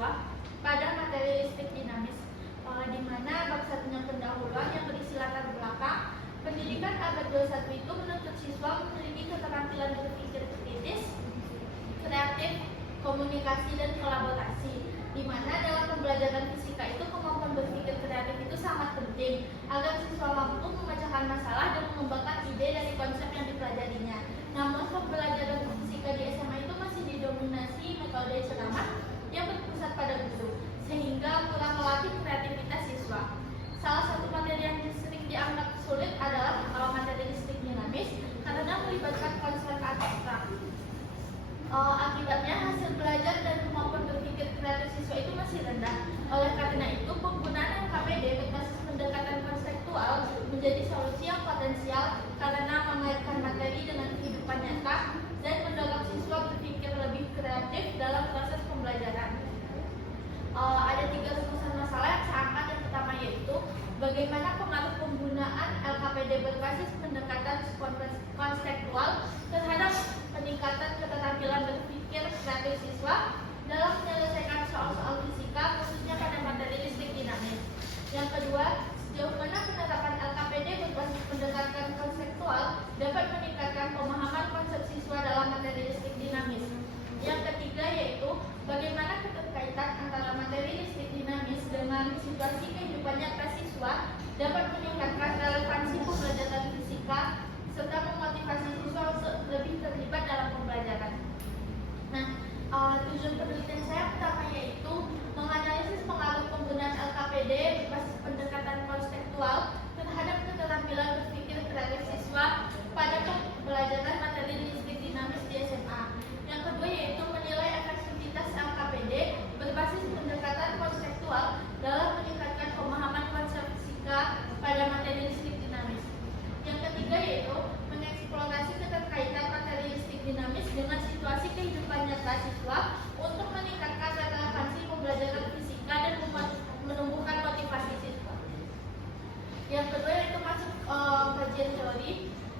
siswa pada materi listrik dinamis, di mana bab satunya pendahuluan yang berisi latar belakang pendidikan abad 21 itu menuntut siswa memiliki keterampilan berpikir kritis, kreatif, komunikasi, dan kolaborasi, di mana dalam pembelajaran fisika itu kemampuan berpikir kreatif itu sangat penting agar siswa mampu memecahkan masalah dan mengembangkan ide dari konsep yang dipelajarinya. Namun pembelajaran fisika di SMA itu masih didominasi metode ceramah yang berpusat pada guru, sehingga kurang melatih kreativitas siswa. Salah satu materi yang sering dianggap sulit adalah materi listrik dinamis karena melibatkan konsep abstrak. Akibatnya hasil belajar dan kemampuan berpikir kreatif siswa itu masih rendah. Oleh karena itu, penggunaan LKPD berbasis pendekatan konseptual menjadi solusi yang potensial karena mengaitkan materi dengan kehidupan nyata dan mendorong siswa berpikir lebih kreatif dalam proses pembelajaran. Ada 3 rumusan masalah yang saya angkat. Yang pertama yaitu bagaimana pengaruh penggunaan LKPD berbasis pendekatan konseptual terhadap peningkatan keterampilan berpikir kreatif siswa dalam menyelesaikan soal-soal fisika, khususnya pada materi listrik dinamis. Yang kedua, sejauh mana penerapan LKPD berbasis pendekatan konseptual dapat meningkatkan pemahaman konsep siswa dalam materi listrik dinamis. Yang ketiga yaitu bagaimana keterkaitan antara materi listrik dinamis dengan situasi kehidupan nyata siswa dapat meningkatkan relevansi pembelajaran fisika serta memotivasi siswa untuk lebih terlibat dalam pembelajaran. Nah, tujuan penelitian saya pertama yaitu menganalisis pengaruh penggunaan LKPD berbasis pendekatan konseptual terhadap keterampilan berpikir kreatif siswa pada pembelajaran materi listrik dinamis di SMA. Yang kedua yaitu menilai efektivitas LKPD berbasis pendekatan konseptual dalam meningkatkan pemahaman konsep fisika pada materi listrik dinamis. Yang ketiga yaitu mengeksplorasi keterkaitan materi listrik dinamis dengan situasi kehidupan nyata siswa untuk meningkatkan relevansi pembelajaran fisika dan menumbuhkan motivasi siswa. Yang kedua yaitu masuk kajian teori,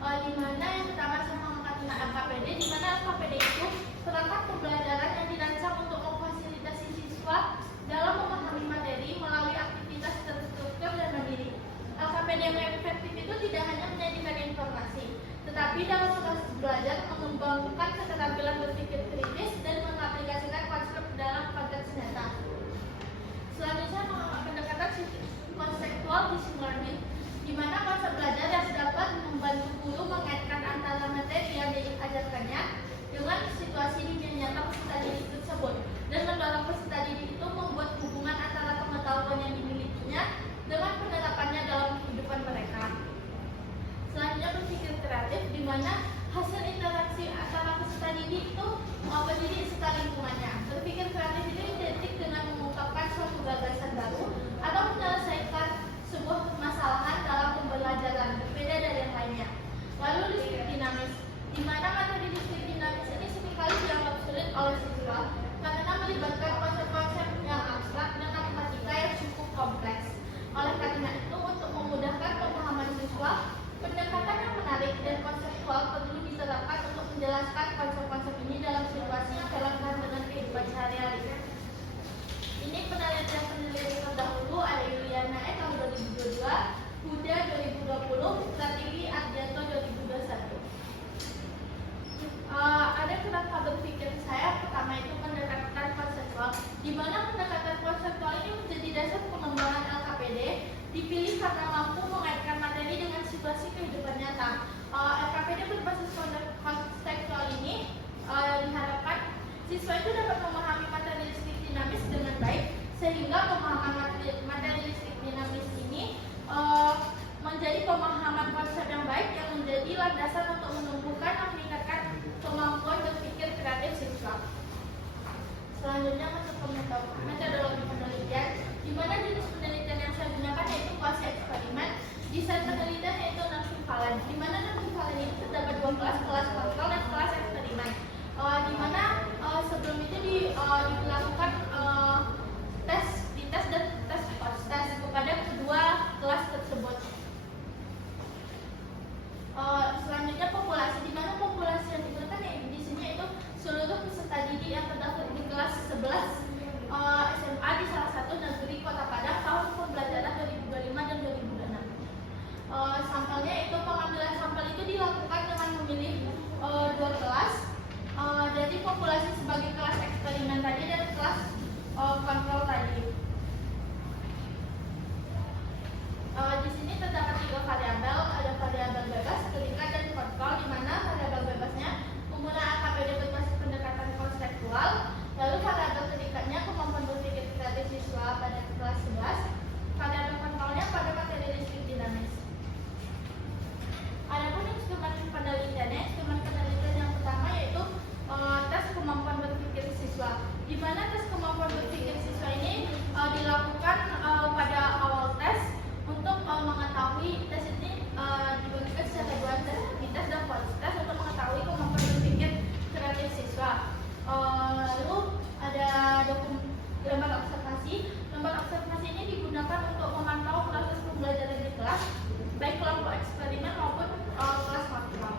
di mana yang pertama saya mengangkat tentang LKPD, di mana LKPD itu perangkat pembelajaran yang dirancang untuk memfasilitasi siswa dalam memahami materi melalui aktivitas terstruktur dan mandiri. LKPD yang efektif itu tidak hanya menyajikan informasi, tetapi dalam proses belajar mengembangkan keterampilan berpikir kritis dan mengaplikasikan konsep dalam konteks nyata. Selanjutnya mengangkat pendekatan konseptual teaching learning, di mana konsep belajar yang dapat membantu guru mengaitkan antara materi yang diajarkannya dengan situasi dunia nyata peserta didik tersebut dan mendorong peserta didik itu membuat hubungan antara pengetahuan yang dimilikinya dengan penerapannya dalam kehidupan mereka. Selanjutnya berpikir kreatif, di mana hasil interaksi antara peserta didik itu pendidik serta lingkungannya. Berpikir kreatif itu identik dengan mengungkapkan suatu gagasan baru atau menyelesaikan sebuah permasalahan dalam pembelajaran berbeda dari yang lainnya. Lalu listrik dinamis, di mana materi listrik dinamis ini seringkali dianggap sulit oleh siswa karena melibatkan konsep-konsep yang abstrak dan matematika yang cukup kompleks. Oleh karena itu, untuk memudahkan pemahaman siswa, pendekatan yang menarik dan konseptual perlu diterapkan untuk menjelaskan konsep-konsep ini dalam situasi yang relevan dengan kehidupan sehari-hari. Ini penelitian terdahulu ada Yuliana tahun 2022, Huda 2020, Pratiwi Ardianto 2021. Ada kerangka berpikir saya pertama itu pendekatan konseptual, di mana pendekatan konseptual ini menjadi dasar pengembangan LKPD dipilih karena mampu mengaitkan materi dengan situasi kehidupan nyata. LKPD berbasis konseptual ini diharapkan siswa itu dapat memahami materi listrik dinamis dengan baik, sehingga pemahaman materi listrik dinamis ini menjadi pemahaman konsep yang baik yang menjadi landasan untuk menumbuhkan dan meningkatkan kemampuan berpikir kreatif siswa. Selanjutnya masuk ke metodologi penelitian, di mana jenis penelitian yang saya gunakan yaitu kuasi eksperimen. Desain penelitian yaitu non-vivalen, di mana non-vivalen ini terdapat 2 kelas kontrol dan kelas eksperimen. Di mana sebelum itu dilakukan tes dan tes post test kepada kedua kelas tersebut. Selanjutnya populasi, di mana populasi yang digunakan di sini yaitu seluruh peserta didik yang terdaftar di kelas 11 Lalu variabel kedikatnya kemampuan berpikir kreatif siswa pada kelas 11. Variabel kontrolnya pada materi listrik dinamis. Adapun instrumen penelitiannya, instrumen penelitian yang pertama yaitu tes kemampuan berpikir siswa. Di mana tes kemampuan berpikir siswa ini dilakukan pada awal tes untuk mengetahui tes ini dibagikan secara dua, tes kuantitas dan kualitas untuk mengetahui kemampuan berpikir kreatif siswa. Lalu ada lembar observasi. Lembar observasi ini digunakan untuk memantau proses pembelajaran di kelas, baik kelompok eksperimen maupun kelas makro.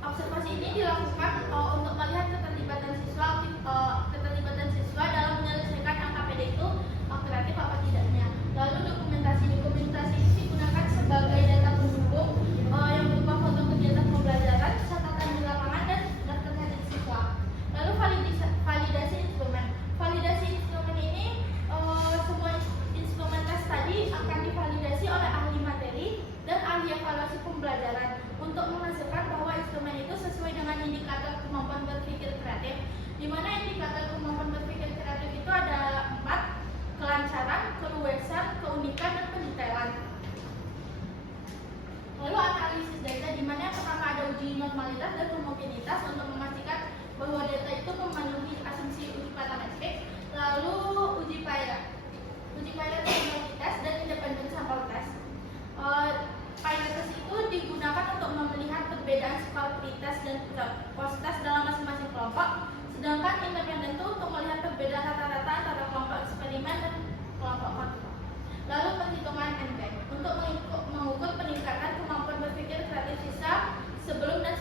Observasi ini dilakukan untuk melihat keterlibatan siswa dalam menyelesaikan AKPD itu kreatif apa tidaknya. Lalu dokumentasi ini digunakan sebagai data pendukung yang berupa foto kegiatan pembelajaran, catatan di lapangan, dan daftar hadir siswa. Lalu validasi instrumen. Validasi instrumen ini semua instrumen tes tadi akan divalidasi oleh ahli materi dan ahli evaluasi pembelajaran untuk menghasilkan bahwa instrumen itu sesuai dengan indikator kemampuan berpikir kreatif. Di mana indikator kemampuan berpikir kreatif itu ada 4: kelancaran, keluasan, keunikan, dan pendetailan. Lalu analisis data, di mana yang pertama ada uji normalitas dan homogenitas untuk memastikan bahwa data itu memenuhi asumsi uji parametrik. Lalu uji pilot tes dan independen sampel tes. Pilot test itu digunakan untuk melihat perbedaan kualitas dan kuantitas dalam masing-masing kelompok, sedangkan independen itu untuk melihat perbedaan rata-rata antara kelompok eksperimen dan kelompok kontrol. Lalu perhitungan NP untuk mengukur peningkatan kemampuan berpikir kreatif siswa sebelum dan